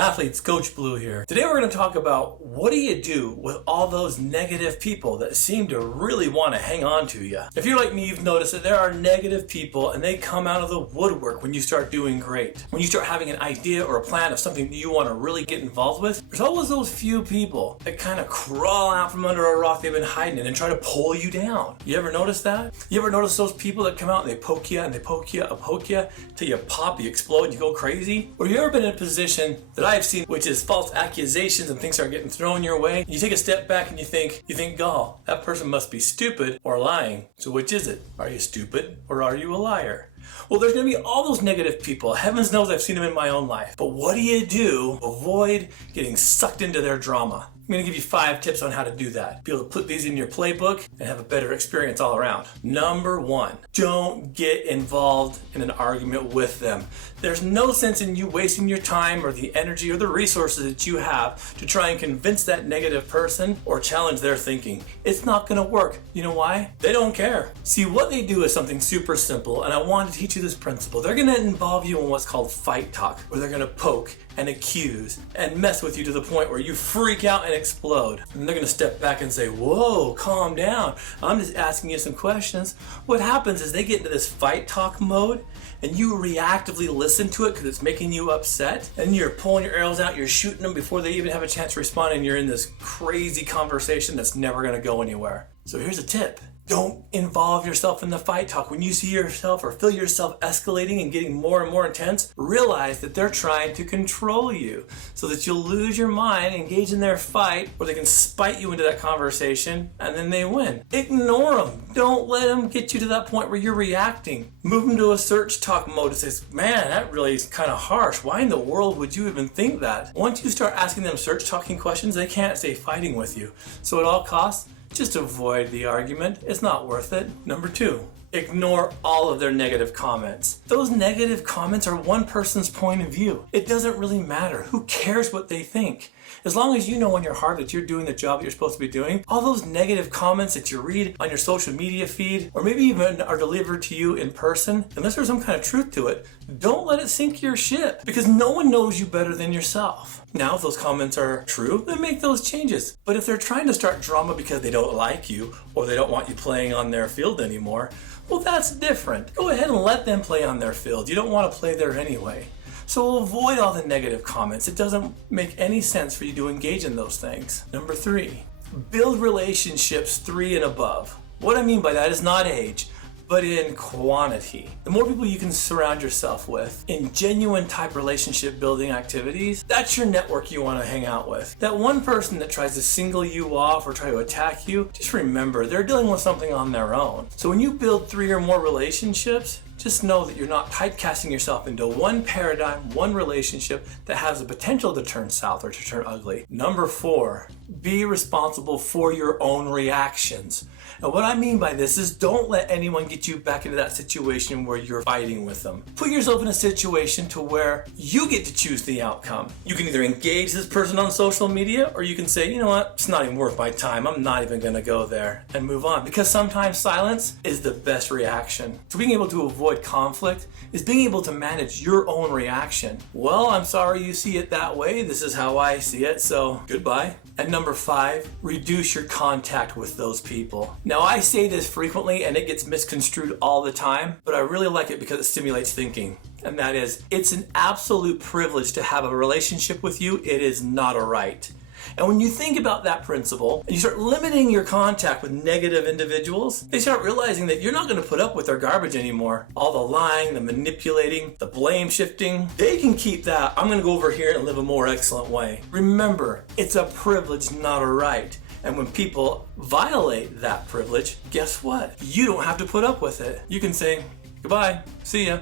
Athletes, Coach Blu here. Today we're going to talk about what do you do with all those negative people that seem to really want to hang on to you. If you're like me, you've noticed that there are negative people and they come out of the woodwork when you start doing great. When you start having an idea or a plan of something that you want to really get involved with, there's always those few people that kind of crawl out from under a rock they've been hiding in and try to pull you down. You ever notice that? You ever notice those people that come out and they poke you and they poke you and poke you till you pop, you explode, and you go crazy? Or you ever been in a position that I've seen, which is false accusations and things are getting thrown your way? You take a step back and you think, "Gah, that person must be stupid or lying." So which is it? Are you stupid or are you a liar? Well, there's going to be all those negative people. Heavens knows I've seen them in my own life. But what do you do to avoid getting sucked into their drama? I'm going to give you 5 tips on how to do that. Be able to put these in your playbook and have a better experience all around. Number 1, don't get involved in an argument with them. There's no sense in you wasting your time or the energy or the resources that you have to try and convince that negative person or challenge their thinking. It's not going to work. You know why? They don't care. See, what they do is something super simple, and I want to teach you this principle. They're going to involve you in what's called fight talk, where they're going to poke and accuse and mess with you to the point where you freak out and explode. And they're going to step back and say, "Whoa, calm down. I'm just asking you some questions." What happens is they get into this fight talk mode and you reactively listen to it because it's making you upset, and you're pulling your arrows out, you're shooting them before they even have a chance to respond, and you're in this crazy conversation that's never going to go anywhere. So here's a tip. Don't involve yourself in the fight talk. When you see yourself or feel yourself escalating and getting more and more intense, realize that they're trying to control you so that you'll lose your mind, engage in their fight, or they can spite you into that conversation and then they win. Ignore them. Don't let them get you to that point where you're reacting. Move them to a search talk mode that says, "Man, that really is kind of harsh. Why in the world would you even think that?" Once you start asking them search talking questions, they can't stay fighting with you. So at all costs, just avoid the argument. It's not worth it. Number 2, ignore all of their negative comments. Those negative comments are one person's point of view. It doesn't really matter. Who cares what they think? As long as you know in your heart that you're doing the job that you're supposed to be doing, all those negative comments that you read on your social media feed, or maybe even are delivered to you in person, unless there's some kind of truth to it, don't let it sink your ship, because no one knows you better than yourself. Now, if those comments are true, then make those changes. But if they're trying to start drama because they don't like you, or they don't want you playing on their field anymore, well, that's different. Go ahead and let them play on their field. You don't want to play there anyway. So avoid all the negative comments. It doesn't make any sense for you to engage in those things. Number 3, build relationships 3 and above. What I mean by that is not age, but in quantity. The more people you can surround yourself with in genuine type relationship building activities, that's your network you want to hang out with. That one person that tries to single you off or try to attack you, just remember they're dealing with something on their own. So when you build 3 or more relationships, just know that you're not typecasting yourself into one paradigm, one relationship that has the potential to turn south or to turn ugly. Number 4, be responsible for your own reactions. And what I mean by this is don't let anyone get you back into that situation where you're fighting with them. Put yourself in a situation to where you get to choose the outcome. You can either engage this person on social media, or you can say, "You know what, it's not even worth my time. I'm not even going to go there," and move on. Because sometimes silence is the best reaction. So being able to avoid conflict is being able to manage your own reaction. "Well, I'm sorry you see it that way. This is how I see it, so goodbye." And number 5, reduce your contact with those people. Now, I say this frequently and it gets misconstrued all the time, but I really like it because it stimulates thinking. And that is, it's an absolute privilege to have a relationship with you. It is not a right. And when you think about that principle and you start limiting your contact with negative individuals, they start realizing that you're not going to put up with their garbage anymore. All the lying, the manipulating, the blame shifting, they can keep that. I'm going to go over here and live a more excellent way. Remember, it's a privilege, not a right. And when people violate that privilege, guess what? You don't have to put up with it. You can say, "Goodbye, see ya,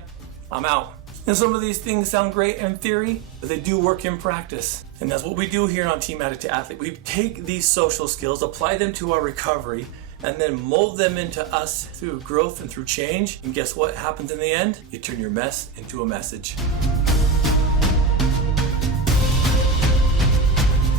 I'm out." And some of these things sound great in theory, but they do work in practice. And that's what we do here on Team Addict II Athlete. We take these social skills, apply them to our recovery, and then mold them into us through growth and through change. And guess what happens in the end? You turn your mess into a message.